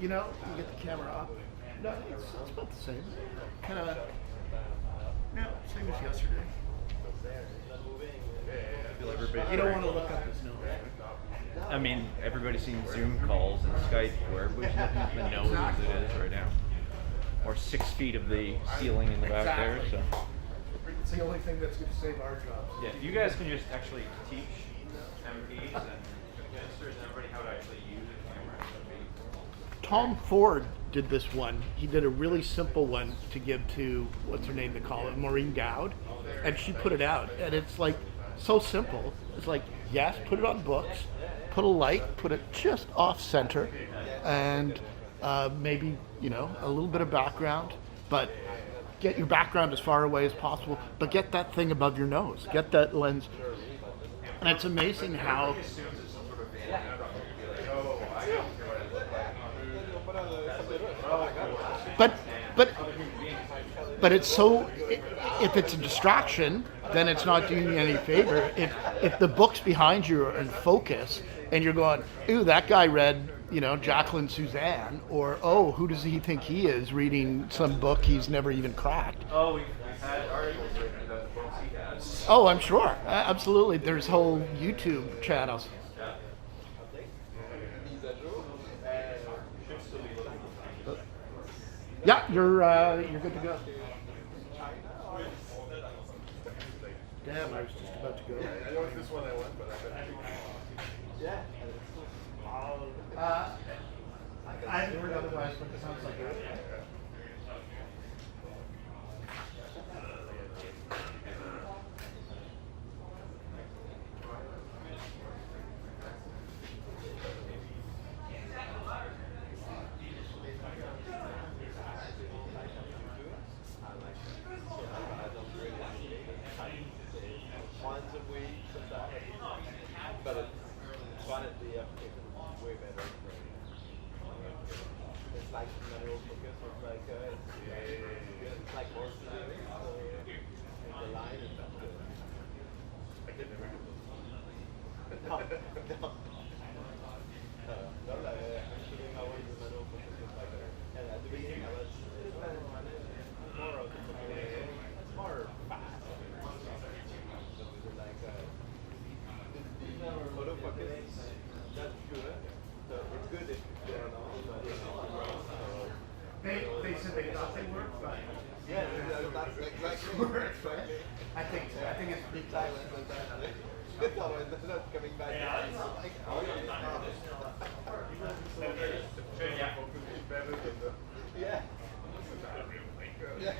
You know, you get the camera up. No, it's about the same. Kind of, no, same as yesterday. You don't want to look up his nose. I mean, everybody's seen Zoom calls and Skype where everybody's looking at the nose as it is right now. Or 6 feet of the ceiling in the back there. So. It's the only thing that's going to save our jobs. Yeah, you guys can just actually teach MPs and ministers and everybody how to actually use a camera. Tom Ford did this one. He did a really simple one to give to, what's her name to call it, Maureen Dowd. And she put it out. And it's like so simple. It's like, yes, put it on books, put a light, put it just off center, and maybe, you know, a little bit of background, but get your background as far away as possible, but get that thing above your nose, get that lens. And it's amazing how but it's so, if it's a distraction, then it's not doing you any favor. If the book's behind you are in focus and you're going, ooh, that guy read, you know, Jacqueline Suzanne, or oh, who does he think he is reading some book he's never even cracked? Oh, we've had articles written about the books he has. Oh, I'm sure. Absolutely. There's whole YouTube channels. Yeah, you're good to go. Damn, I was just about to go. I know this one I won, but I haven't heard otherwise, but it sounds like it. They said they thought they worked, but yeah, that's exactly worked, right? I think it's big time. Not coming back. Yeah. Yeah.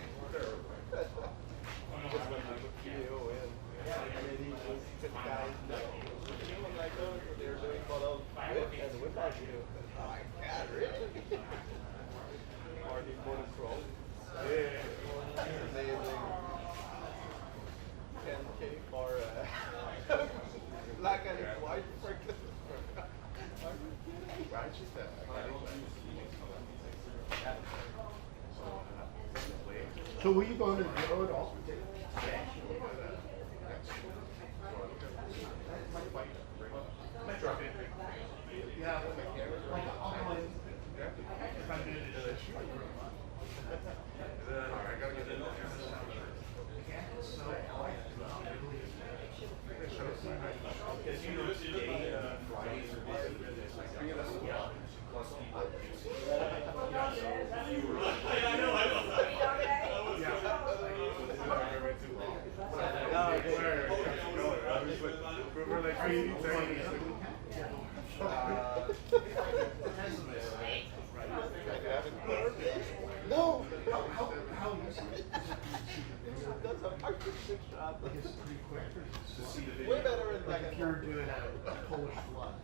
So were you going to the bureau at all? No. Way better in Like if you're doing a Polish flood.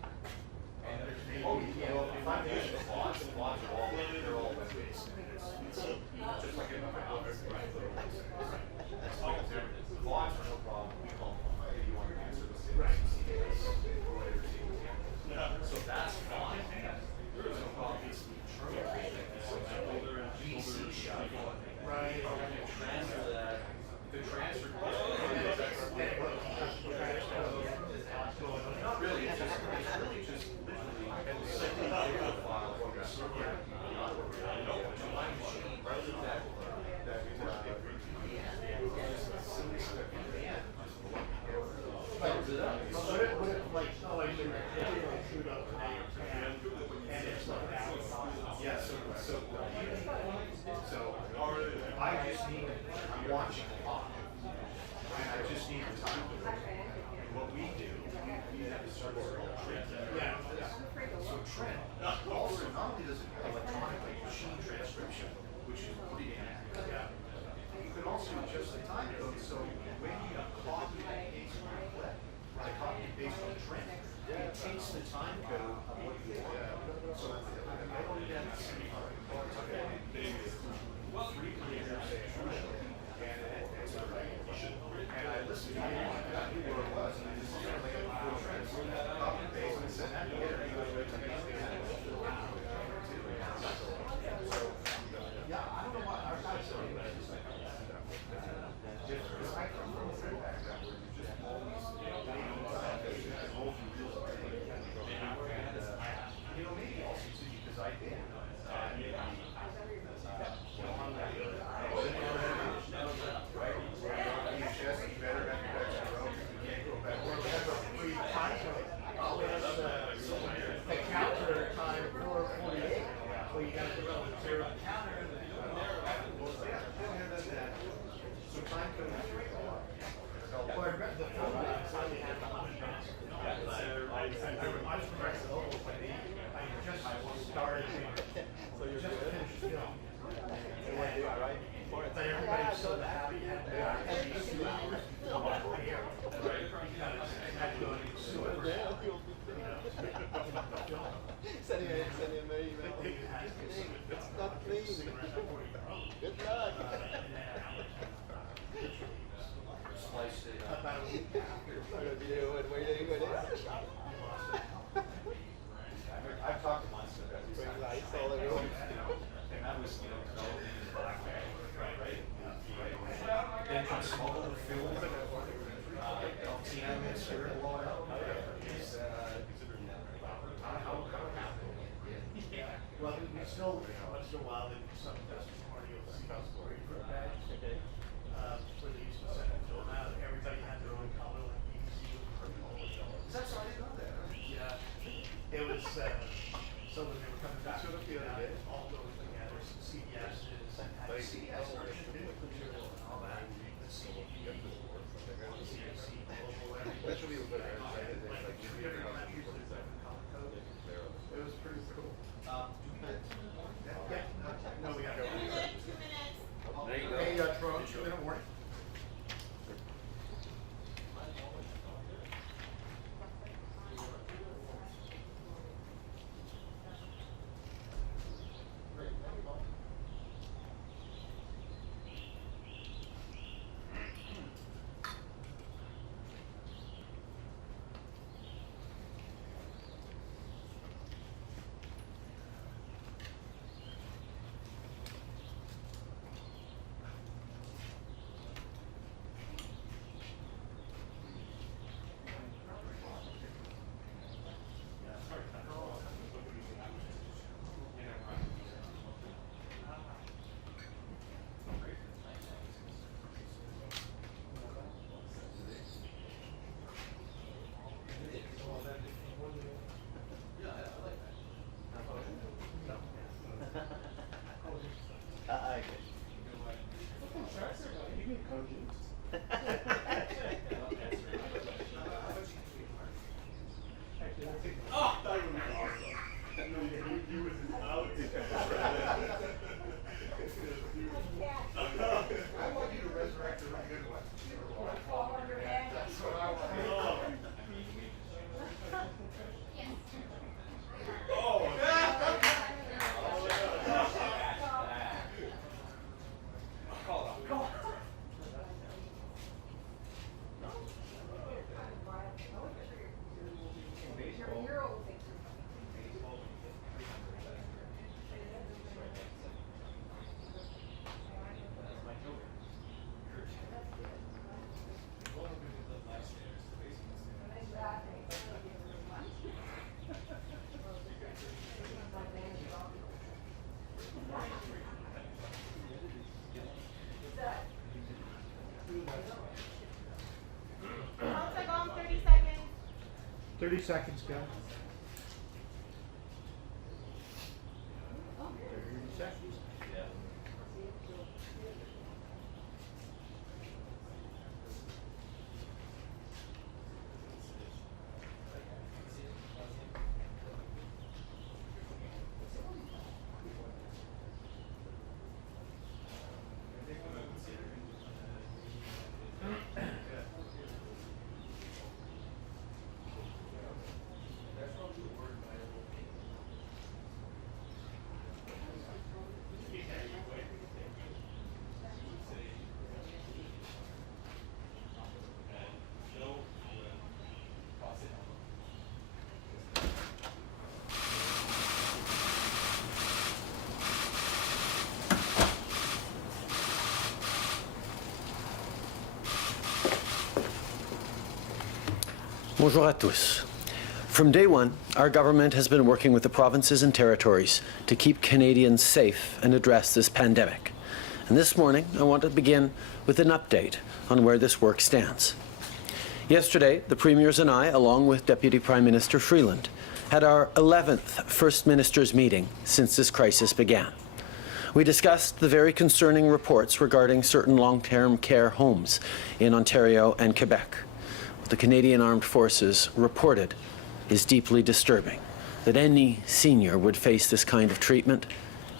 still, once in a while, they do some testimonial story for the badge. Okay. Where they used to send it to them out. Everybody had their own color, like BBC was purple. Is that so? I didn't know that. Yeah. It was, so when they were coming back, all those together, some CBS's, and had CBS material and all that. The CBC, global, everything. That should be a good Like 3 different countries with different color codes. It was pretty cool. Yeah. No, we got to go. 2 minutes. There you go. Hey, Toronto, 2-minute warning. I'll take on 30 seconds. 30 seconds, guys. 30 seconds. Bonjour à tous. From day one, our government has been working with the provinces and territories to keep Canadians safe and address this pandemic. And this morning, I want to begin with an update on where this work stands. Yesterday, the Premiers and I, along with Deputy Prime Minister Freeland, had our 11th First Ministers meeting since this crisis began. We discussed the very concerning reports regarding certain long-term care homes in Ontario and Quebec. What the Canadian Armed Forces reported is deeply disturbing. That any senior would face this kind of treatment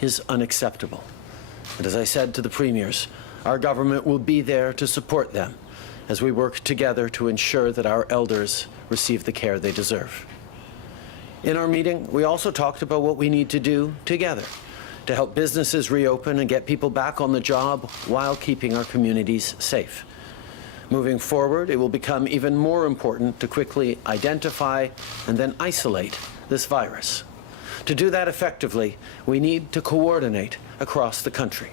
is unacceptable. And as I said to the Premiers, our government will be there to support them as we work together to ensure that our elders receive the care they deserve. In our meeting, we also talked about what we need to do together to help businesses reopen and get people back on the job while keeping our communities safe. Moving forward, it will become even more important to quickly identify and then isolate this virus. To do that effectively, we need to coordinate across the country.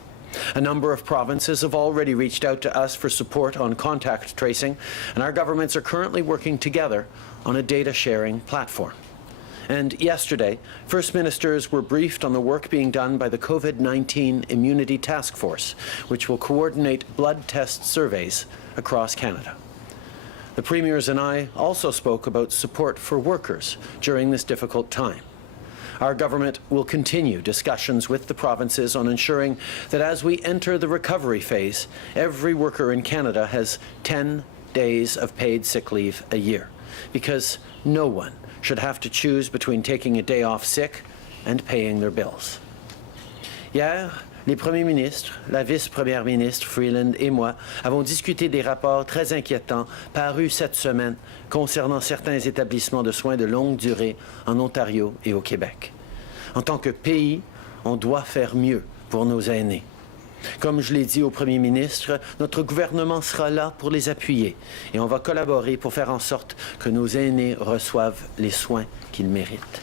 A number of provinces have already reached out to us for support on contact tracing, and our governments are currently working together on a data sharing platform. And yesterday, First Ministers were briefed on the work being done by the COVID-19 Immunity Task Force, which will coordinate blood test surveys across Canada. The Premiers and I also spoke about support for workers during this difficult time. Our government will continue discussions with the provinces on ensuring that as we enter the recovery phase, every worker in Canada has 10 days of paid sick leave a year, because no one should have to choose between taking a day off sick and paying their bills. Hier, les premiers ministres, la vice-première ministre Freeland et moi avons discuté des rapports très inquiétants parus cette semaine concernant certains établissements de soins de longue durée en Ontario et au Québec. En tant que pays, on doit faire mieux pour nos aînés. Comme je l'ai dit au Premier ministre, notre gouvernement sera là pour les appuyer et on va collaborer pour faire en sorte que nos aînés reçoivent les soins qu'ils méritent.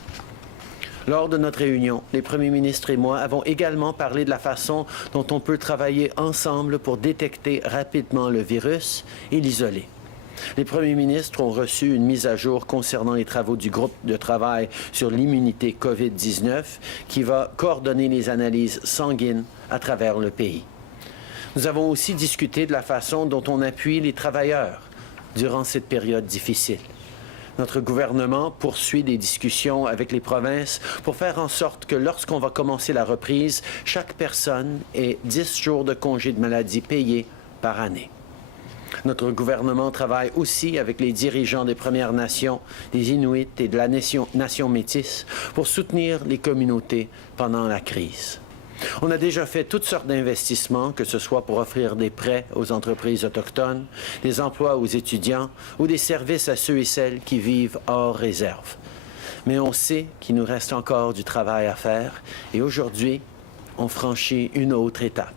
Lors de notre réunion, les premiers ministres et moi avons également parlé de la façon dont on peut travailler ensemble pour détecter rapidement le virus et l'isoler. Les premiers ministres ont reçu une mise à jour concernant les travaux du groupe de travail sur l'immunité COVID-19 qui va coordonner les analyses sanguines à travers le pays. Nous avons aussi discuté de la façon dont on appuie les travailleurs durant cette période difficile. Notre gouvernement poursuit des discussions avec les provinces pour faire en sorte que lorsqu'on va commencer la reprise, chaque personne ait 10 jours de congé de maladie payés par année. Notre gouvernement travaille aussi avec les dirigeants des Premières Nations, des Inuits et de la nation métisse pour soutenir les communautés pendant la crise. On a déjà fait toutes sortes d'investissements, que ce soit pour offrir des prêts aux entreprises autochtones, des emplois aux étudiants ou des services à ceux et celles qui vivent hors réserve. Mais on sait qu'il nous reste encore du travail à faire et aujourd'hui, on franchit une autre étape.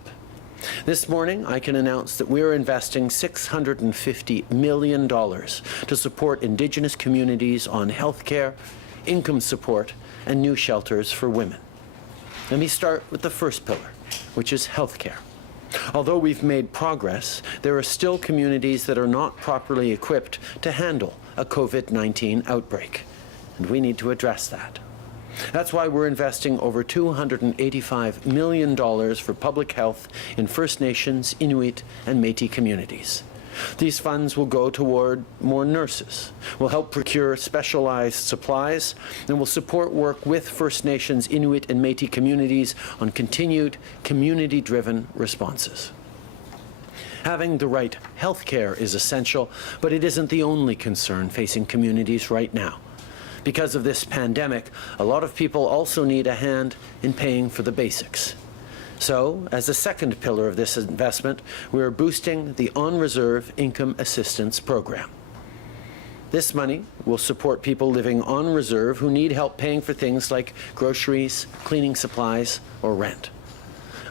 This morning, I can announce that we are investing $650 million to support Indigenous communities on health care, income support, and new shelters for women. Let me start with the first pillar, which is healthcare. Although we've made progress, there are still communities that are not properly equipped to handle a COVID-19 outbreak, and we need to address that. That's why we're investing over $285 million for public health in First Nations, Inuit, and Métis communities. These funds will go toward more nurses, will help procure specialized supplies, and will support work with First Nations, Inuit, and Métis communities on continued community-driven responses. Having the right health care is essential, but it isn't the only concern facing communities right now. Because of this pandemic, a lot of people also need a hand in paying for the basics. So, as a second pillar of this investment, we are boosting the On-Reserve Income Assistance Program. This money will support people living on reserve who need help paying for things like groceries, cleaning supplies, or rent.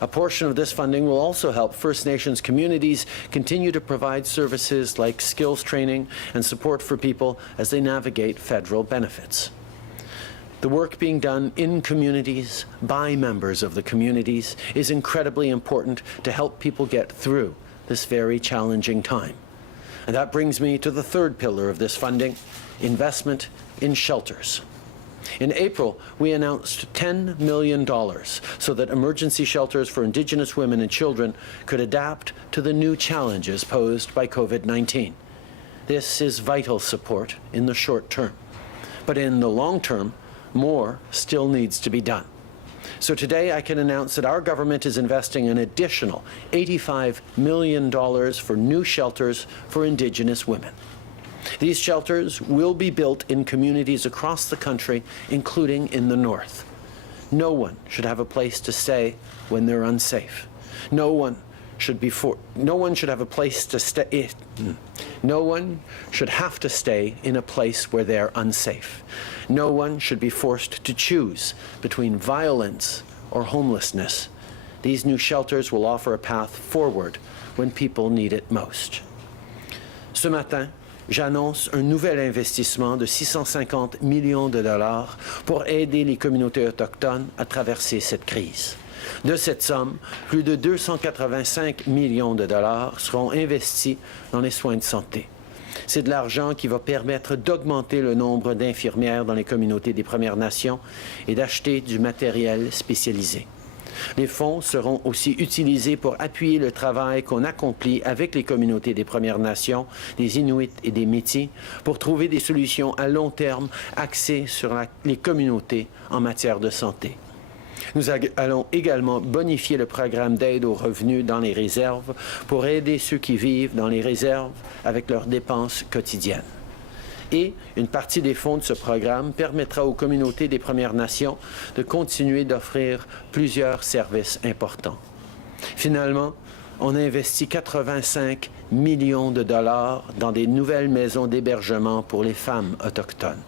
A portion of this funding will also help First Nations communities continue to provide services like skills training and support for people as they navigate federal benefits. The work being done in communities by members of the communities is incredibly important to help people get through this very challenging time. And that brings me to the third pillar of this funding, investment in shelters. In April, we announced $10 million so that emergency shelters for Indigenous women and children could adapt to the new challenges posed by COVID-19. This is vital support in the short term. But in the long term, more still needs to be done. So today I can announce that our government is investing an additional $85 million for new shelters for Indigenous women. These shelters will be built in communities across the country, including in the north. No one should have a place to stay when they're unsafe. No one should have a place to stay. No one should have to stay in a place where they're unsafe. No one should be forced to choose between violence or homelessness. These new shelters will offer a path forward when people need it most. Ce matin, j'annonce un nouvel investissement de 650 millions de dollars pour aider les communautés autochtones à traverser cette crise. De cette somme, plus de 285 millions de dollars seront investis dans les soins de santé. C'est de l'argent qui va permettre d'augmenter le nombre d'infirmières dans les communautés des Premières Nations et d'acheter du matériel spécialisé. Les fonds seront aussi utilisés pour appuyer le travail qu'on accomplit avec les communautés des Premières Nations, des Inuits et des Métis pour trouver des solutions à long terme axées sur les communautés en matière de santé. Nous allons également bonifier le programme d'aide aux revenus dans les réserves pour aider ceux qui vivent dans les réserves avec leurs dépenses quotidiennes. Et une partie des fonds de ce programme permettra aux communautés des Premières Nations de continuer d'offrir plusieurs services importants. Finalement, on a investi 85 millions de dollars dans des nouvelles maisons d'hébergement pour les femmes autochtones.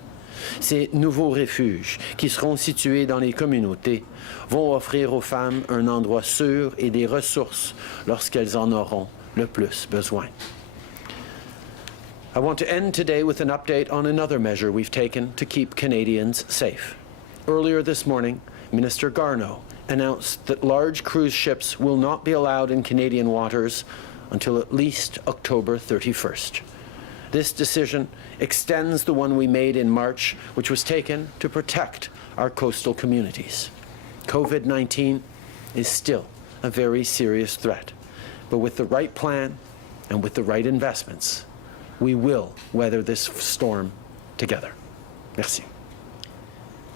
Ces nouveaux refuges, qui seront situés dans les communautés, vont offrir aux femmes un endroit sûr et des ressources lorsqu'elles en auront le plus besoin. I want to end today with an update on another measure we've taken to keep Canadians safe. Earlier this morning, Minister Garneau announced that large cruise ships will not be allowed in Canadian waters until at least October 31st. This decision extends the one we made in March, which was taken to protect our coastal communities. COVID-19 is still a very serious threat, but with the right plan and with the right investments, we will weather this storm together. Merci.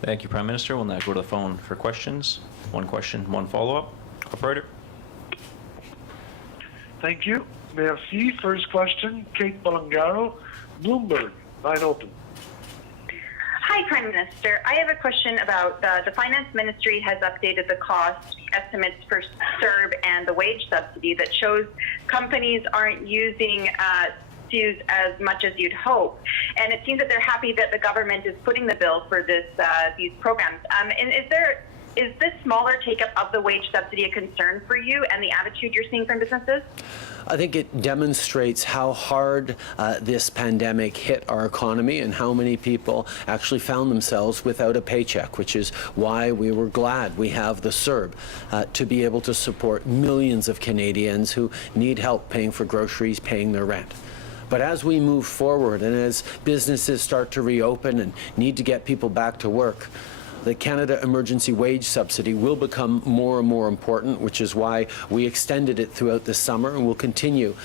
Thank you, Prime Minister. We'll now go to the phone for questions. One question, one follow-up. Operator. Thank you. Merci. First question, Kate Balangaro, Bloomberg. Line open. Hi, Prime Minister. I have a question about the Finance Ministry has updated the cost estimates for CERB and the wage subsidy that shows companies aren't using CEWS as much as you'd hope. And it seems that they're happy that the government is footing the bill for these programs. And is this smaller take-up of the wage subsidy a concern for you and the attitude you're seeing from businesses? I think it demonstrates how hard this pandemic hit our economy and how many people actually found themselves without a paycheck, which is why we were glad we have the CERB to be able to support millions of Canadians who need help paying for groceries, paying their rent. But as we move forward and as businesses start to reopen and need to get people back to work, the Canada Emergency Wage Subsidy will become more and more important, which is why we extended it throughout the summer and will continue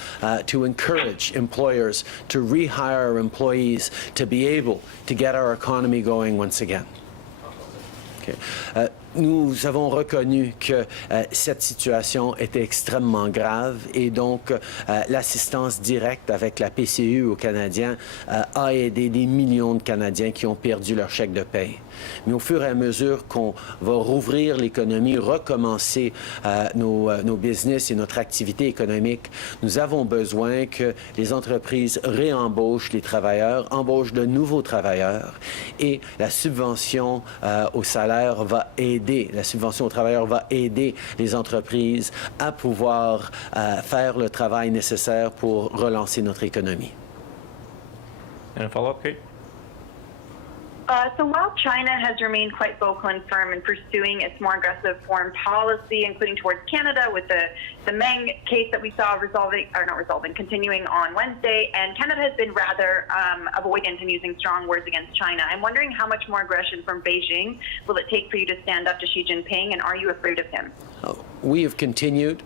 to encourage employers to rehire employees to be able to get our economy going once again. Okay. Nous avons reconnu que cette situation était extrêmement grave et donc l'assistance directe avec la PCU aux Canadiens a aidé des millions de Canadiens qui ont perdu leur chèque de paye. Mais au fur et à mesure qu'on va rouvrir l'économie, recommencer nos business et notre activité économique, nous avons besoin que les entreprises réembauchent les travailleurs, embauchent de nouveaux travailleurs et la subvention au salaire va aider, la subvention aux travailleurs va aider les entreprises à pouvoir faire le travail nécessaire pour relancer notre économie. And a follow-up, Kate? So while China has remained quite vocal and firm in pursuing its more aggressive foreign policy, including towards Canada with the Meng case that we saw continuing on Wednesday, and Canada has been rather avoidant in using strong words against China. I'm wondering how much more aggression from Beijing will it take for you to stand up to Xi Jinping, and are you afraid of him? We have continued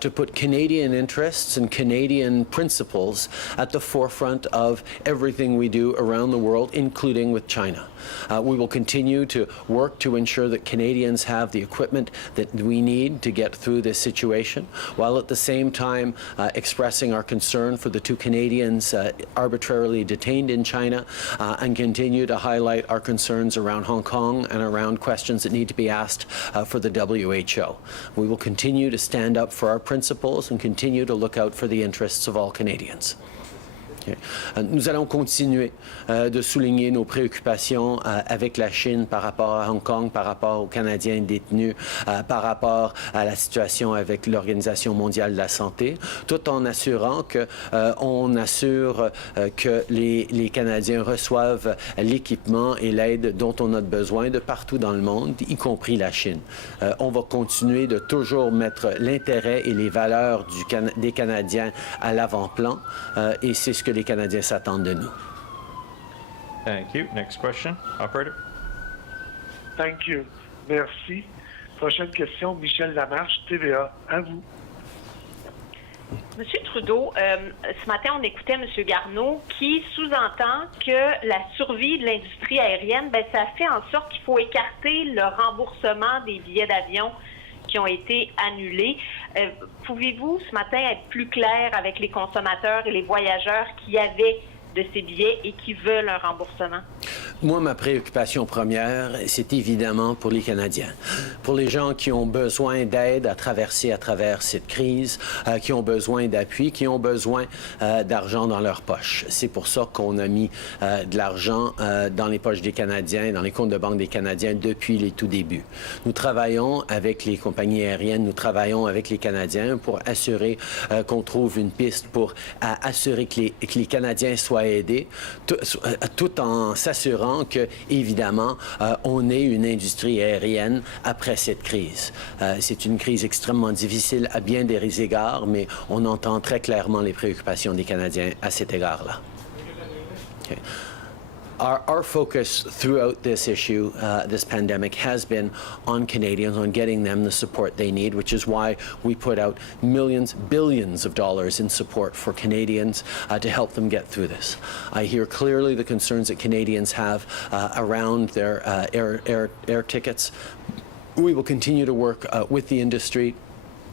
to put Canadian interests and Canadian principles at the forefront of everything we do around the world, including with China. We will continue to work to ensure that Canadians have the equipment that we need to get through this situation, while at the same time expressing our concern for the two Canadians arbitrarily detained in China, and continue to highlight our concerns around Hong Kong and around questions that need to be asked for the WHO. We will continue to stand up for our principles and continue to look out for the interests of all Canadians. Nous allons continuer de souligner nos préoccupations avec la Chine par rapport à Hong Kong, par rapport aux Canadiens détenus, par rapport à la situation avec l'Organisation mondiale de la santé, tout en assurant qu'on assure que les Canadiens reçoivent l'équipement et l'aide dont on a besoin de partout dans le monde, y compris la Chine. On va continuer de toujours mettre l'intérêt et les valeurs des Canadiens à l'avant-plan et c'est ce que les Canadiens s'attendent de nous. Thank you. Next question, operator. Thank you. Merci. Prochaine question, Michel Lamarche, TVA. À vous. Monsieur Trudeau, ce matin, on écoutait M. Garneau qui sous-entend que la survie de l'industrie aérienne, ça fait en sorte qu'il faut écarter le remboursement des billets d'avion qui ont été annulés. Pouvez-vous, ce matin, être plus clair avec les consommateurs et les voyageurs qui avaient de ces billets et qui veulent un remboursement? Moi, ma préoccupation première, c'est évidemment pour les Canadiens, pour les gens qui ont besoin d'aide à travers cette crise, qui ont besoin d'appui, qui ont besoin d'argent dans leur poche. C'est pour ça qu'on a mis de l'argent dans les poches des Canadiens, dans les comptes de banque des Canadiens depuis les tout débuts. Nous travaillons avec les compagnies aériennes, nous travaillons avec les Canadiens pour assurer qu'on trouve une piste pour assurer que les Canadiens soient aidés, tout en s'assurant que, évidemment, on ait une industrie aérienne après cette crise. C'est une crise extrêmement difficile à bien des égards, mais on entend très clairement les préoccupations des Canadiens à cet égard-là. Okay. Our focus throughout this issue, this pandemic, has been on Canadians, on getting them the support they need, which is why we put out millions, billions of dollars in support for Canadians to help them get through this. I hear clearly the concerns that Canadians have around their air tickets. We will continue to work with the industry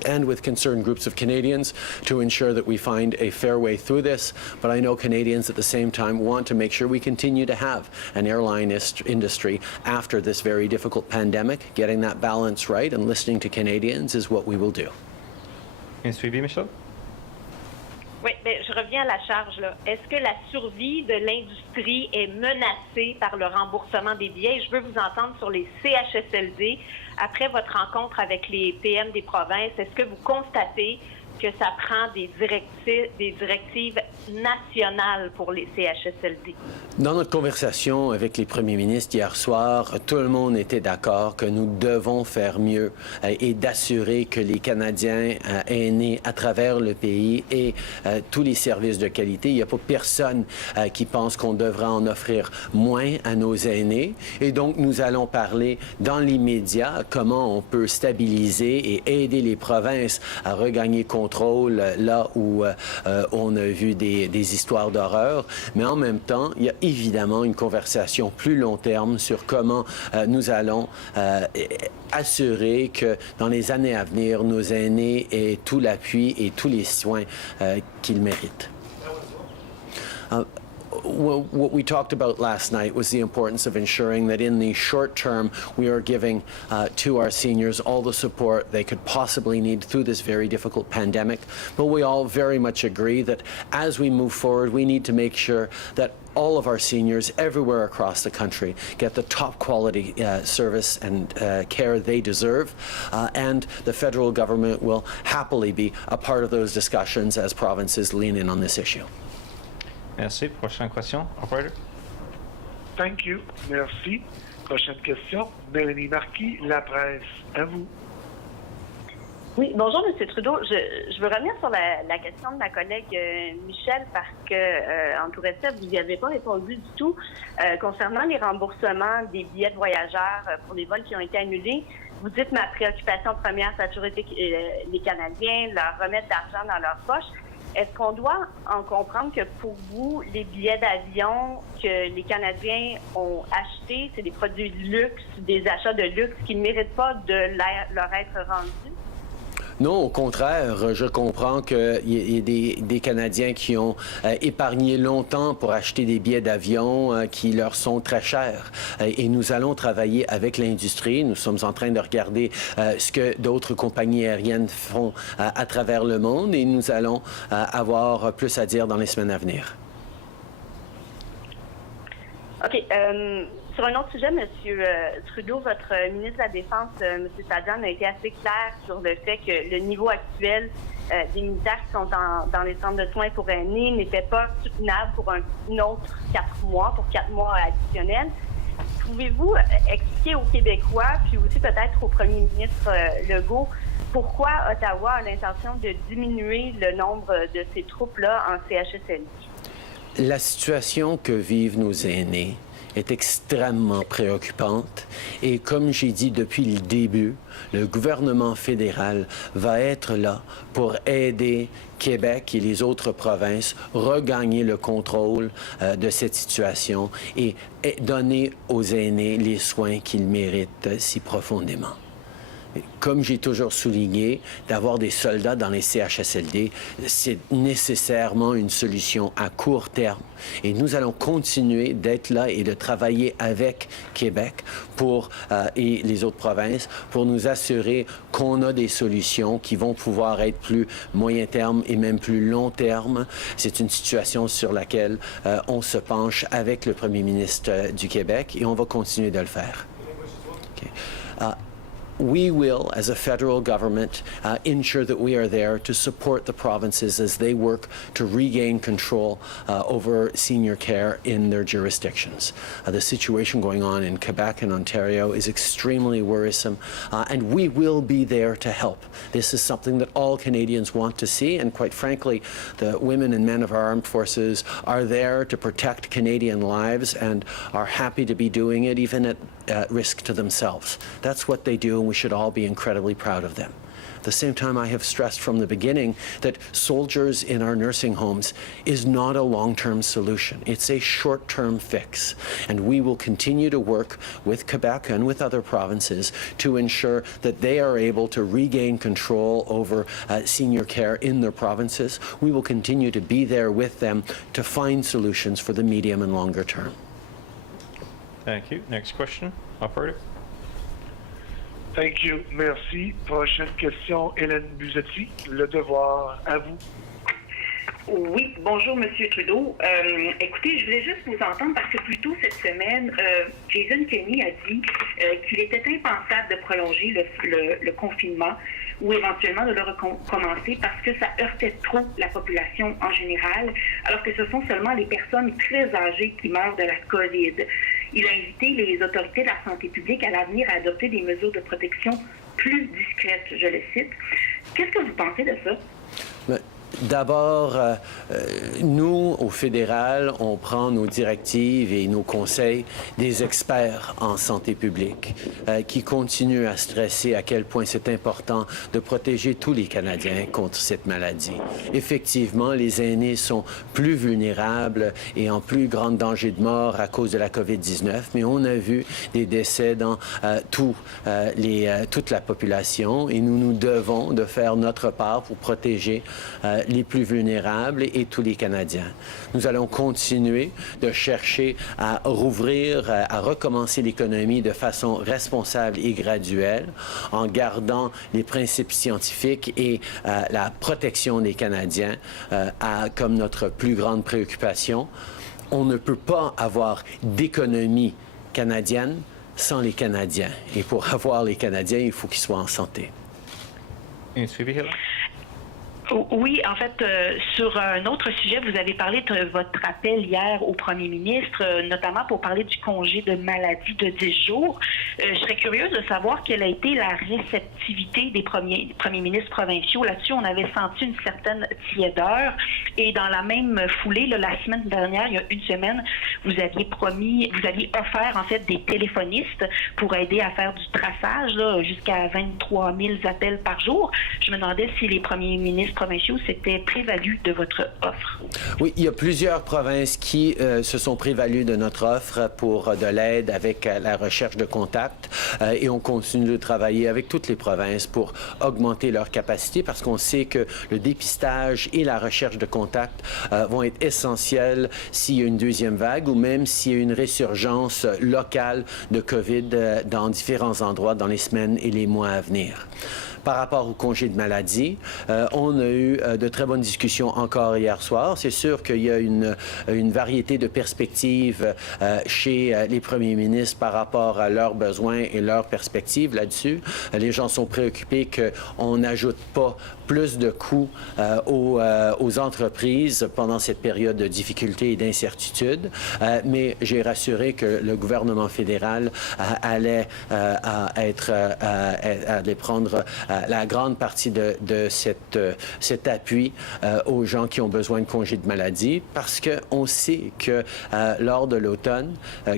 and with concerned groups of Canadians to ensure that we find a fair way through this. But I know Canadians at the same time want to make sure we continue to have an airline industry after this very difficult pandemic. Getting that balance right and listening to Canadians is what we will do. Un suivi, Michel? Oui, je reviens à la charge. Est-ce que la survie de l'industrie est menacée par le remboursement des billets? Je veux vous entendre sur les CHSLD. Après votre rencontre avec les PM des provinces, est-ce que vous constatez que ça prend des directives nationales pour les CHSLD? Dans notre conversation avec les premiers ministres hier soir, tout le monde était d'accord que nous devons faire mieux et d'assurer que les Canadiens aînés à travers le pays aient tous les services de qualité. Il n'y a pas personne qui pense qu'on devra en offrir moins à nos aînés. Et donc, nous allons parler dans l'immédiat comment on peut stabiliser et aider les provinces à regagner contrôle là où on a vu des histoires d'horreur. Mais en même temps, il y a évidemment une conversation plus long terme sur comment nous allons assurer que dans les années à venir, nos aînés aient tout l'appui et tous les soins qu'ils méritent. What we talked about last night was the importance of ensuring that in the short term we are giving to our seniors all the support they could possibly need through this very difficult pandemic. But we all very much agree that as we move forward, we need to make sure that all of our seniors everywhere across the country get the top quality service and care they deserve. And the federal government will happily be a part of those discussions as provinces lean in on this issue. Merci. Prochaine question, operator. Thank you. Merci. Prochaine question, Mélanie Marquis, La Presse. À vous. Oui, bonjour, M. Trudeau. Je veux revenir sur la question de ma collègue Michel parce que, en tout cas, vous n'y avez pas répondu du tout concernant les remboursements des billets de voyageurs pour les vols qui ont été annulés. Vous dites ma préoccupation première, c'est d'assurer les Canadiens, leur remettre d'argent dans leur poche. Est-ce qu'on doit en comprendre que pour vous, les billets d'avion que les Canadiens ont achetés, c'est des produits de luxe, des achats de luxe qui ne méritent pas de leur être rendus? Non, au contraire, je comprends qu'il y ait des Canadiens qui ont épargné longtemps pour acheter des billets d'avion qui leur sont très chers. Et nous allons travailler avec l'industrie. Nous sommes en train de regarder ce que d'autres compagnies aériennes font à travers le monde et nous allons avoir plus à dire dans les semaines à venir. OK. Sur un autre sujet, M. Trudeau, votre ministre de la Défense, M. Sadian, a été assez clair sur le fait que le niveau actuel des militaires qui sont dans les centres de soins pour aînés n'était pas soutenable pour un autre 4 mois, pour 4 mois additionnels. Pouvez-vous expliquer aux Québécois, puis aussi peut-être au premier ministre Legault, pourquoi Ottawa a l'intention de diminuer le nombre de ces troupes-là en CHSLD? La situation que vivent nos aînés est extrêmement préoccupante et comme j'ai dit depuis le début, le gouvernement fédéral va être là pour aider Québec et les autres provinces regagner le contrôle de cette situation et donner aux aînés les soins qu'ils méritent si profondément. Comme j'ai toujours souligné, d'avoir des soldats dans les CHSLD, c'est nécessairement une solution à court terme. Et nous allons continuer d'être là et de travailler avec Québec et les autres provinces pour nous assurer qu'on a des solutions qui vont pouvoir être plus moyen terme et même plus long terme. C'est une situation sur laquelle on se penche avec le premier ministre du Québec et on va continuer de le faire. Okay. We will, as a federal government, ensure that we are there to support the provinces as they work to regain control over senior care in their jurisdictions. The situation going on in Quebec and Ontario is extremely worrisome, and we will be there to help. This is something that all Canadians want to see, and quite frankly, the women and men of our armed forces are there to protect Canadian lives and are happy to be doing it, even at risk to themselves. That's what they do, and we should all be incredibly proud of them. At the same time, I have stressed from the beginning that soldiers in our nursing homes is not a long-term solution. It's a short-term fix. And we will continue to work with Quebec and with other provinces to ensure that they are able to regain control over senior care in their provinces. We will continue to be there with them to find solutions for the medium and longer term. Thank you. Next question, operator. Thank you. Merci. Prochaine question, Hélène Buzetti. Le devoir à vous. Oui, bonjour Monsieur Trudeau. Écoutez, je voulais juste vous entendre parce que plus tôt cette semaine, Jason Kenney a dit qu'il était impensable de prolonger le confinement ou éventuellement de le recommencer parce que ça heurtait trop la population en général, alors que ce sont seulement les personnes très âgées qui meurent de la COVID. Il a invité les autorités de la santé publique à l'avenir à adopter des mesures de protection plus discrètes, je le cite. Qu'est-ce que vous pensez de ça? D'abord, nous, au fédéral, on prend nos directives et nos conseils des experts en santé publique qui continuent à stresser à quel point c'est important de protéger tous les Canadiens contre cette maladie. Effectivement, les aînés sont plus vulnérables et en plus grand danger de mort à cause de la COVID-19, mais on a vu des décès dans toute la population et nous devons de faire notre part pour protéger les plus vulnérables et tous les Canadiens. Nous allons continuer de chercher à rouvrir, à recommencer l'économie de façon responsable et graduelle, en gardant les principes scientifiques et la protection des Canadiens comme notre plus grande préoccupation. On ne peut pas avoir d'économie canadienne sans les Canadiens. Et pour avoir les Canadiens, il faut qu'ils soient en santé. Oui, en fait, sur un autre sujet, vous avez parlé de votre appel hier au premier ministre, notamment pour parler du congé de maladie de 10 jours. Je serais curieuse de savoir quelle a été la réceptivité des premiers ministres provinciaux. Là-dessus, on avait senti une certaine tiédeur. Et dans la même foulée, là, la semaine dernière, il y a une semaine, vous aviez offert en fait des téléphonistes pour aider à faire du traçage jusqu'à 23 000 appels par jour. Je me demandais si les premiers ministres provinciaux s'étaient prévalus de votre offre. Oui, il y a plusieurs provinces qui se sont prévalues de notre offre pour de l'aide avec la recherche de contacts et on continue de travailler avec toutes les provinces pour augmenter leur capacité parce qu'on sait que le dépistage et la recherche de contacts vont être essentiels s'il y a une deuxième vague ou même s'il y a une résurgence locale de COVID dans différents endroits dans les semaines et les mois à venir. Par rapport au congé de maladie, on a eu de très bonnes discussions encore hier soir. C'est sûr qu'il y a une variété de perspectives chez les premiers ministres par rapport à leurs besoins et leurs perspectives là-dessus. Les gens sont préoccupés qu'on n'ajoute pas plus de coûts aux entreprises pendant cette période de difficulté et d'incertitude, mais j'ai rassuré que le gouvernement fédéral allait prendre la grande partie de cet appui aux gens qui ont besoin de congés de maladie, parce qu'on sait que lors de l'automne,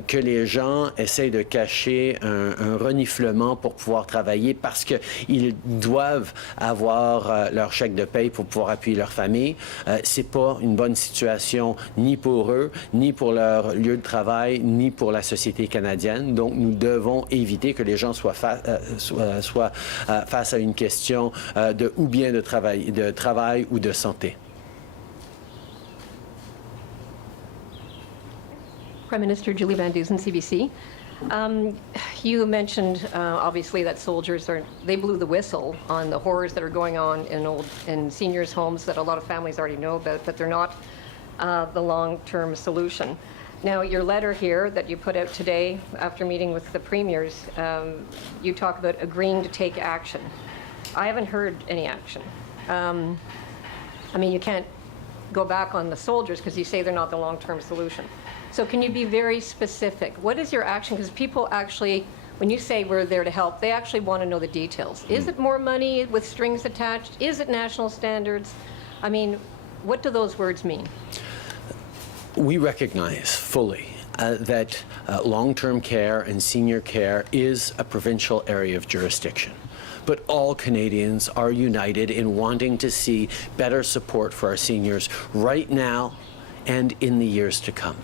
que les gens essayent de cacher un reniflement pour pouvoir travailler parce qu'ils doivent avoir leur chèque de paye pour pouvoir appuyer leur famille. C'est pas une bonne situation ni pour eux, ni pour leur lieu de travail, ni pour la société canadienne. Donc, nous devons éviter que les gens soient face à une question ou bien de travail ou de santé. Prime Minister Julie Van Dusen, CBC. You mentioned, obviously, that soldiers they blew the whistle on the horrors that are going on in seniors' homes that a lot of families already know about, but they're not the long-term solution. Now, your letter here that you put out today after meeting with the premiers, you talk about agreeing to take action. I haven't heard any action. I mean, you can't go back on the soldiers because you say they're not the long-term solution. So can you be very specific? What is your action? Because people actually, when you say we're there to help, they actually want to know the details. Is it more money with strings attached? Is it national standards? I mean, what do those words mean? We recognize fully that long-term care and senior care is a provincial area of jurisdiction. But all Canadians are united in wanting to see better support for our seniors right now and in the years to come.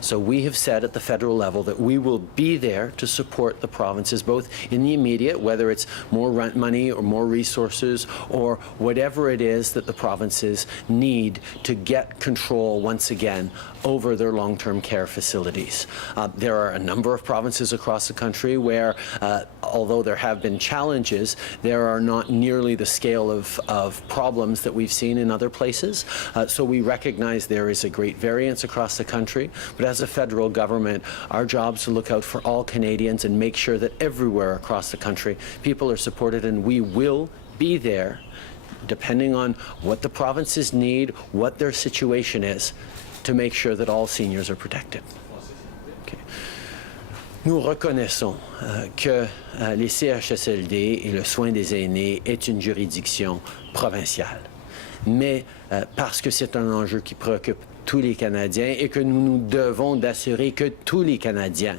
So we have said at the federal level that we will be there to support the provinces, both in the immediate, whether it's more rent money or more resources or whatever it is that the provinces need to get control once again over their long-term care facilities. There are a number of provinces across the country where, although there have been challenges, there are not nearly the scale of problems that we've seen in other places. So we recognize there is a great variance across the country, but as a federal government, our job is to look out for all Canadians and make sure that everywhere across the country, people are supported, and we will be there, depending on what the provinces need, what their situation is, to make sure that all seniors are protected. Okay. Nous reconnaissons que les CHSLD et le soin des aînés est une juridiction provinciale. Mais parce que c'est un enjeu qui préoccupe tous les Canadiens et que nous nous devons d'assurer que tous les Canadiens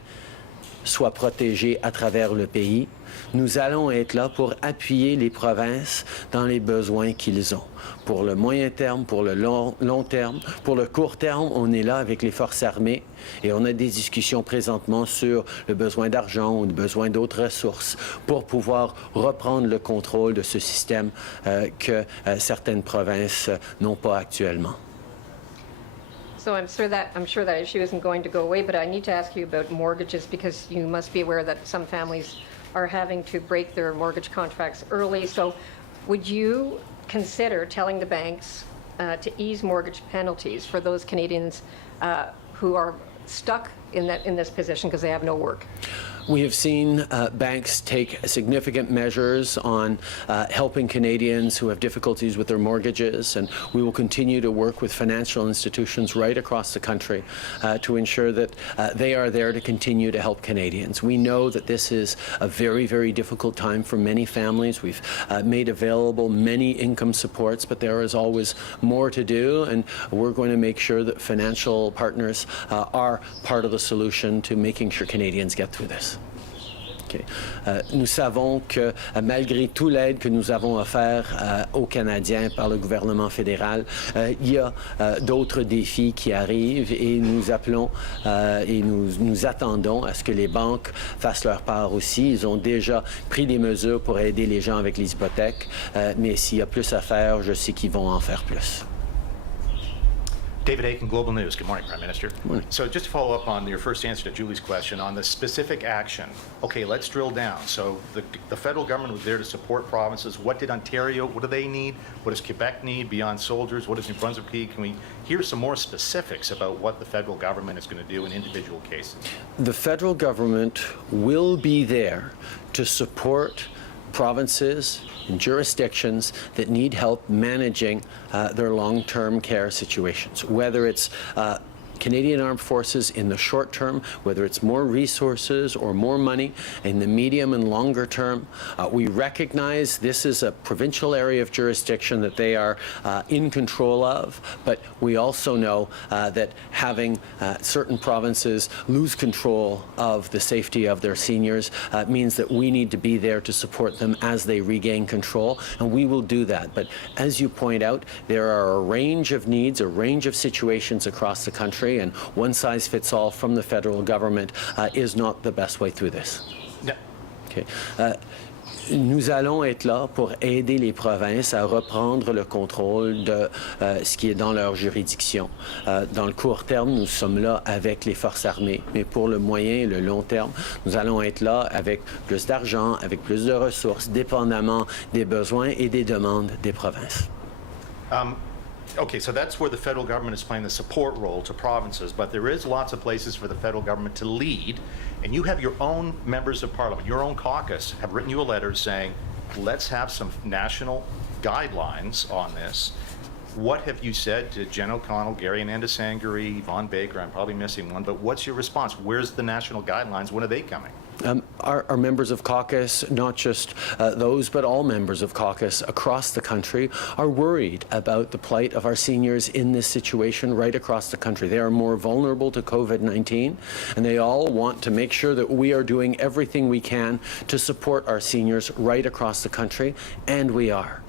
soient protégés à travers le pays, nous allons être là pour appuyer les provinces dans les besoins qu'ils ont. Pour le moyen terme, pour le long terme, pour le court terme, on est là avec les forces armées et on a des discussions présentement sur le besoin d'argent ou le besoin d'autres ressources pour pouvoir reprendre le contrôle de ce système que certaines provinces n'ont pas actuellement. So I'm sure that issue isn't going to go away, but I need to ask you about mortgages because you must be aware that some families are having to break their mortgage contracts early. So would you consider telling the banks to ease mortgage penalties for those Canadians who are stuck in this position because they have no work? We have seen banks take significant measures on helping Canadians who have difficulties with their mortgages, and we will continue to work with financial institutions right across the country to ensure that they are there to continue to help Canadians. We know that this is a very, very difficult time for many families. We've made available many income supports, but there is always more to do, and we're going to make sure that financial partners are part of the solution to making sure Canadians get through this. Okay. Nous savons que malgré toute l'aide que nous avons offert aux Canadiens par le gouvernement fédéral, il y a d'autres défis qui arrivent et nous appelons et nous attendons à ce que les banques fassent leur part aussi. Ils ont déjà pris des mesures pour aider les gens avec les hypothèques, mais s'il y a plus à faire, je sais qu'ils vont en faire plus. David Aiken, Global News. Good morning, Prime Minister. Good morning. So just to follow up on your first answer to Julie's question on the specific action. Okay, let's drill down. So the federal government was there to support provinces. What did Ontario, what do they need? What does Quebec need beyond soldiers? What does New Brunswick need? Can we hear some more specifics about what the federal government is going to do in individual cases? The federal government will be there to support provinces and jurisdictions that need help managing their long-term care situations, whether it's Canadian Armed Forces in the short term, whether it's more resources or more money in the medium and longer term. We recognize this is a provincial area of jurisdiction that they are in control of, but we also know that having certain provinces lose control of the safety of their seniors means that we need to be there to support them as they regain control, and we will do that. But as you point out, there are a range of needs, a range of situations across the country, and one size fits all from the federal government is not the best way through this. No. Okay. Nous allons être là pour aider les provinces à reprendre le contrôle de ce qui est dans leur juridiction. Dans le court terme, nous sommes là avec les forces armées, mais pour le moyen et le long terme, nous allons être là avec plus d'argent, avec plus de ressources, dépendamment des besoins et des demandes des provinces. Okay, so that's where the federal government is playing the support role to provinces, but there is lots of places for the federal government to lead, and you have your own members of parliament, your own caucus have written you a letter saying, let's have some national guidelines on this. What have you said to Jen O'Connell, Gary Anandasangari, Yvonne Baker? I'm probably missing one, but what's your response? Where's the national guidelines? When are they coming? Our members of caucus, not just those, but all members of caucus across the country, are worried about the plight of our seniors in this situation right across the country. They are more vulnerable to COVID-19, and they all want to make sure that we are doing everything we can to support our seniors right across the country, and we are.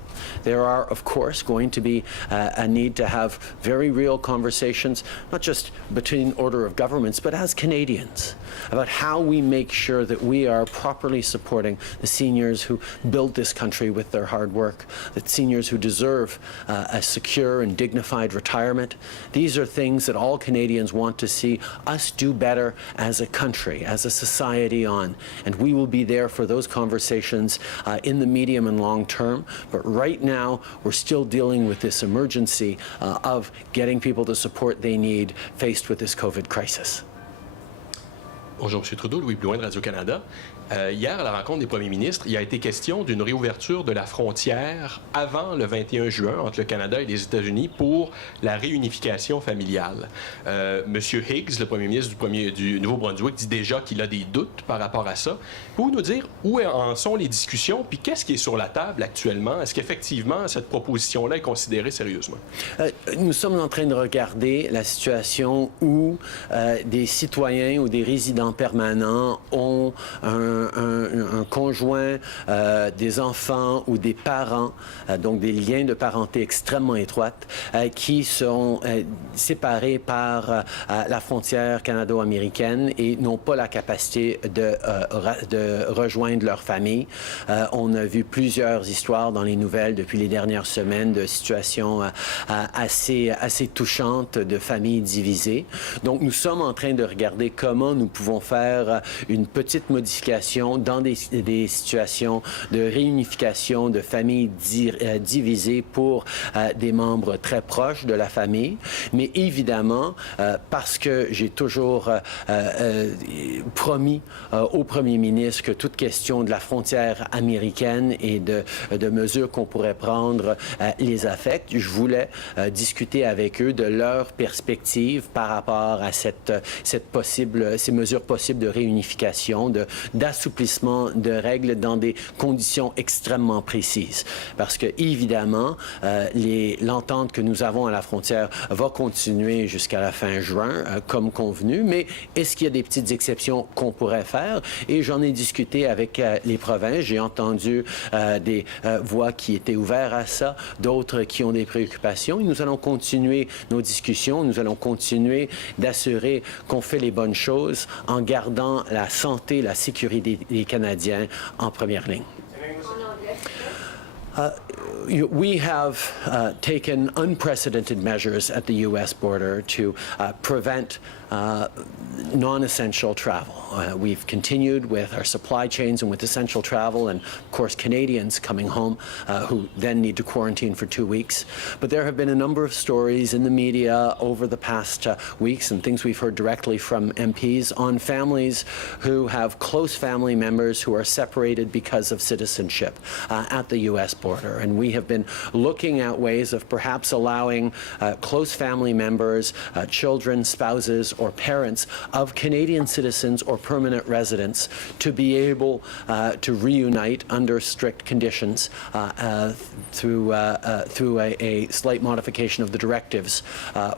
There are, of course, going to be a need to have very real conversations, not just between order of governments, but as Canadians, about how we make sure that we are properly supporting the seniors who build this country with their hard work, the seniors who deserve a secure and dignified retirement. These are things that all Canadians want to see us do better as a country, as a society on, and we will be there for those conversations in the medium and long term. But right now, we're still dealing with this emergency of getting people the support they need faced with this COVID crisis. Bonjour, M. Trudeau, Louis Blouin de Radio-Canada. Hier, à la rencontre des premiers ministres, il a été question d'une réouverture de la frontière avant le 21 juin entre le Canada et les États-Unis pour la réunification familiale. M. Higgs, le premier ministre du Nouveau-Brunswick, dit déjà qu'il a des doutes par rapport à ça. Pouvez-vous nous dire où en sont les discussions, puis qu'est-ce qui est sur la table actuellement? Est-ce qu'effectivement, cette proposition-là est considérée sérieusement? Nous sommes en train de regarder la situation où des citoyens ou des résidents permanents ont un conjoint, des enfants ou des parents, donc des liens de parenté extrêmement étroites, qui sont séparés par la frontière canado-américaine et n'ont pas la capacité de rejoindre leur famille. On a vu plusieurs histoires dans les nouvelles depuis les dernières semaines de situations assez touchantes de familles divisées. Donc nous sommes en train de regarder comment nous pouvons faire une petite modification dans des situations de réunification de familles divisées pour des membres très proches de la famille. Mais évidemment, parce que j'ai toujours promis au premier ministre que toute question de la frontière américaine et de mesures qu'on pourrait prendre les affecte, je voulais discuter avec eux de leur perspective par rapport à ces mesures possibles de réunification, d'assouplissement de règles dans des conditions extrêmement précises. Parce que, évidemment, l'entente que nous avons à la frontière va continuer jusqu'à la fin juin, comme convenu, mais est-ce qu'il y a des petites exceptions qu'on pourrait faire? Et j'en ai discuté avec les provinces. J'ai entendu des voix qui étaient ouvertes à ça, d'autres qui ont des préoccupations. Et nous allons continuer nos discussions. Nous allons continuer d'assurer qu'on fait les bonnes choses en gardant la santé, la sécurité des Canadiens en première ligne. We have taken unprecedented measures at the U.S. border to prevent non-essential travel. We've continued with our supply chains and with essential travel, and of course Canadians coming home who then need to quarantine for 2 weeks. But there have been a number of stories in the media over the past weeks and things we've heard directly from MPs on families who have close family members who are separated because of citizenship at the U.S. border. And we have been looking at ways of perhaps allowing close family members, children, spouses, or parents of Canadian citizens or permanent residents to be able to reunite under strict conditions through a slight modification of the directives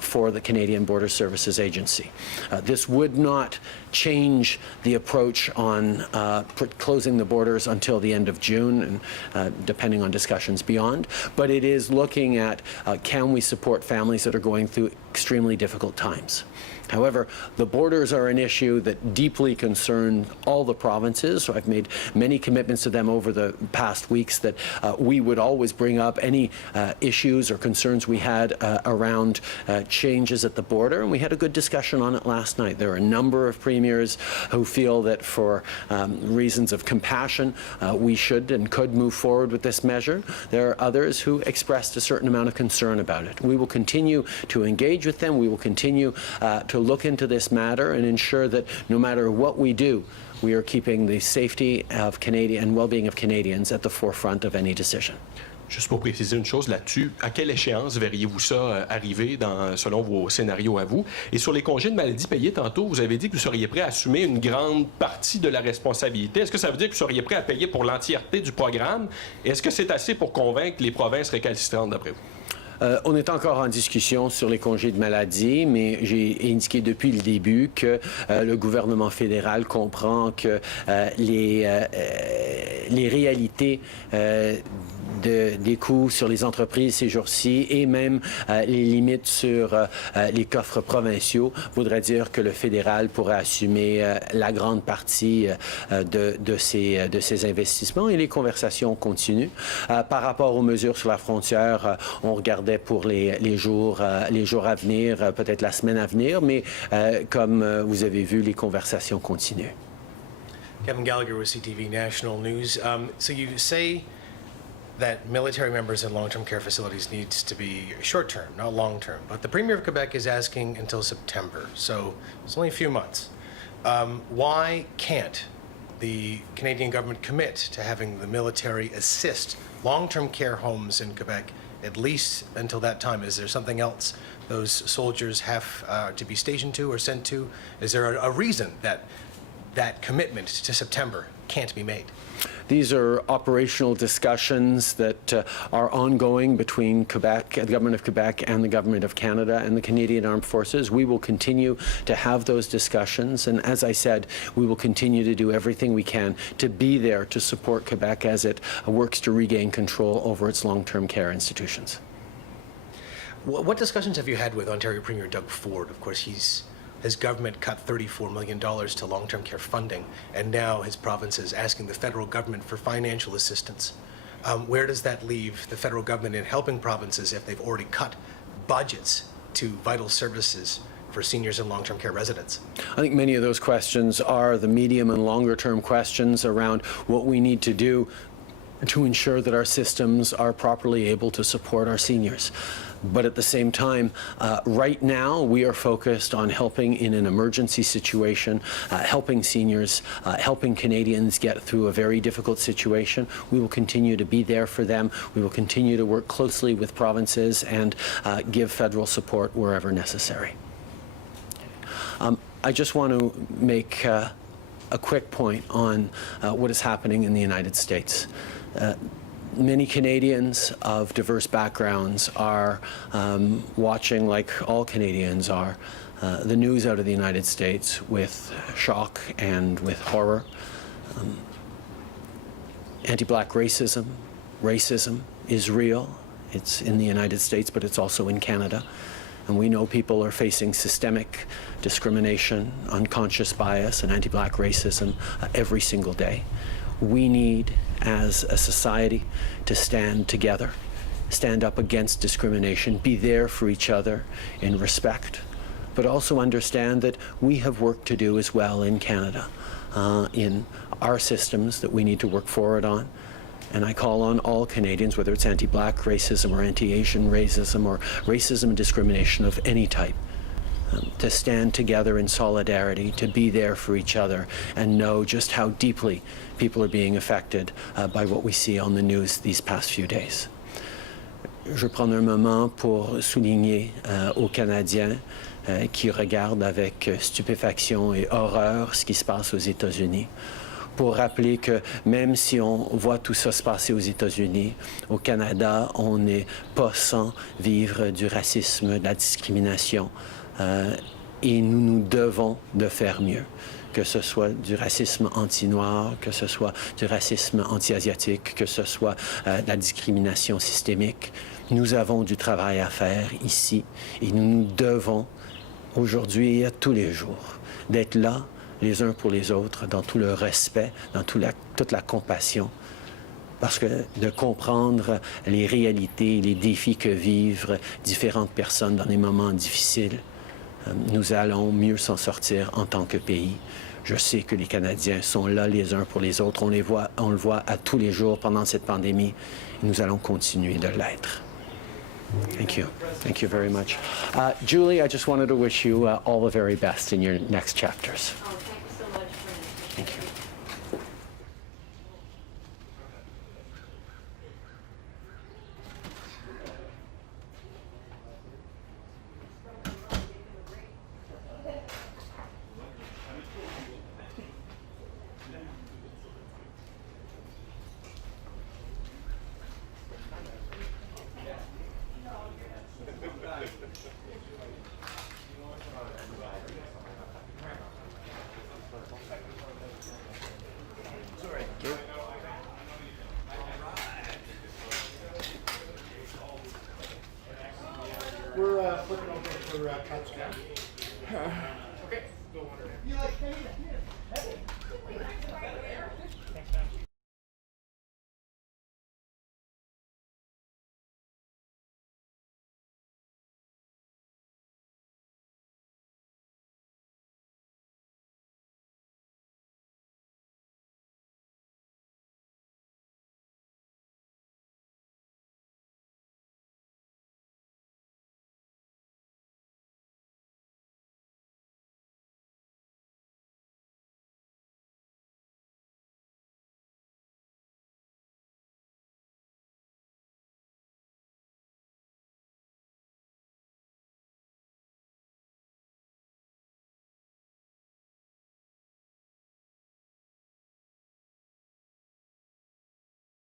for the Canadian Border Services Agency. This would not change the approach on closing the borders until the end of June, and depending on discussions beyond. But it is looking at can we support families that are going through extremely difficult times. However, the borders are an issue that deeply concern all the provinces. So I've made many commitments to them over the past weeks that we would always bring up any issues or concerns we had around changes at the border. And we had a good discussion on it last night. There are a number of premiers who feel that for reasons of compassion, we should and could move forward with this measure. There are others who expressed a certain amount of concern about it. We will continue to engage with them. We will continue to look into this matter and ensure that no matter what we do, we are keeping the safety of Canadians and well-being of Canadians at the forefront of any decision. Juste pour préciser une chose là-dessus, à quelle échéance verriez-vous ça arriver selon vos scénarios à vous? Et sur les congés de maladie payés tantôt, vous avez dit que vous seriez prêt à assumer une grande partie de la responsabilité. Est-ce que ça veut dire que vous seriez prêt à payer pour l'entièreté du programme? Et est-ce que c'est assez pour convaincre les provinces récalcitrantes d'après vous? On est encore en discussion sur les congés de maladie, mais j'ai indiqué depuis le début que le gouvernement fédéral comprend que les réalités des coûts sur les entreprises ces jours-ci et même les limites sur les coffres provinciaux voudraient dire que le fédéral pourrait assumer la grande partie de ces investissements, et les conversations continuent. Par rapport aux mesures sur la frontière, on regardait pour les jours à venir, peut-être la semaine à venir, mais comme vous avez vu, les conversations continuent. Kevin Gallagher with CTV National News. So you say that military members in long-term care facilities needs to be short-term, not long-term. But the Premier of Quebec is asking until September, so it's only a few months. Why can't the Canadian government commit to having the military assist long-term care homes in Quebec at least until that time? Is there something else those soldiers have to be stationed to or sent to? Is there a reason that that commitment to September can't be made? These are operational discussions that are ongoing between Quebec, the Government of Quebec and the Government of Canada and the Canadian Armed Forces. We will continue to have those discussions, and as I said, we will continue to do everything we can to be there to support Quebec as it works to regain control over its long-term care institutions. What discussions have you had with Ontario Premier Doug Ford? Of course, his government cut $34 million to long-term care funding, and now his province is asking the federal government for financial assistance. Where does that leave the federal government in helping provinces if they've already cut budgets to vital services for seniors and long-term care residents? I think many of those questions are the medium and longer-term questions around what we need to do to ensure that our systems are properly able to support our seniors. But at the same time, right now, we are focused on helping in an emergency situation, helping seniors, helping Canadians get through a very difficult situation. We will continue to be there for them. We will continue to work closely with provinces and give federal support wherever necessary. I just want to make a quick point on what is happening in the United States. Many Canadians of diverse backgrounds are watching, like all Canadians are, the news out of the United States with shock and with horror. Anti-Black racism is real. It's in the United States, but it's also in Canada. And we know people are facing systemic discrimination, unconscious bias, and anti-Black racism every single day. We need, as a society, to stand together, stand up against discrimination, be there for each other in respect, but also understand that we have work to do as well in Canada, in our systems that we need to work forward on. And I call on all Canadians, whether it's anti-Black racism or anti-Asian racism or racism and discrimination of any type, to stand together in solidarity, to be there for each other, and know just how deeply people are being affected by what we see on the news these past few days. Je prends un moment pour souligner aux Canadiens qui regardent avec stupéfaction et horreur ce qui se passe aux États-Unis, pour rappeler que même si on voit tout ça se passer aux États-Unis, au Canada, on n'est pas sans vivre du racisme, de la discrimination, et nous devons de faire mieux, que ce soit du racisme anti-noir, que ce soit du racisme anti-asiatique, que ce soit de la discrimination systémique. Nous avons du travail à faire ici, et nous devons, aujourd'hui et tous les jours, d'être là, les uns pour les autres, dans tout le respect, dans toute la compassion, parce que de comprendre les réalités, les défis que vivent différentes personnes dans des moments difficiles, nous allons mieux s'en sortir en tant que pays. Je sais que les Canadiens sont là les uns pour les autres. On le voit à tous les jours pendant cette pandémie. Et nous allons continuer de l'être. Thank you. Thank you very much. Julie, I just wanted to wish you all the very best in your next chapters. Oh, thank you so much. Thank you. We're flipping over for touchdown. Okay. Go on.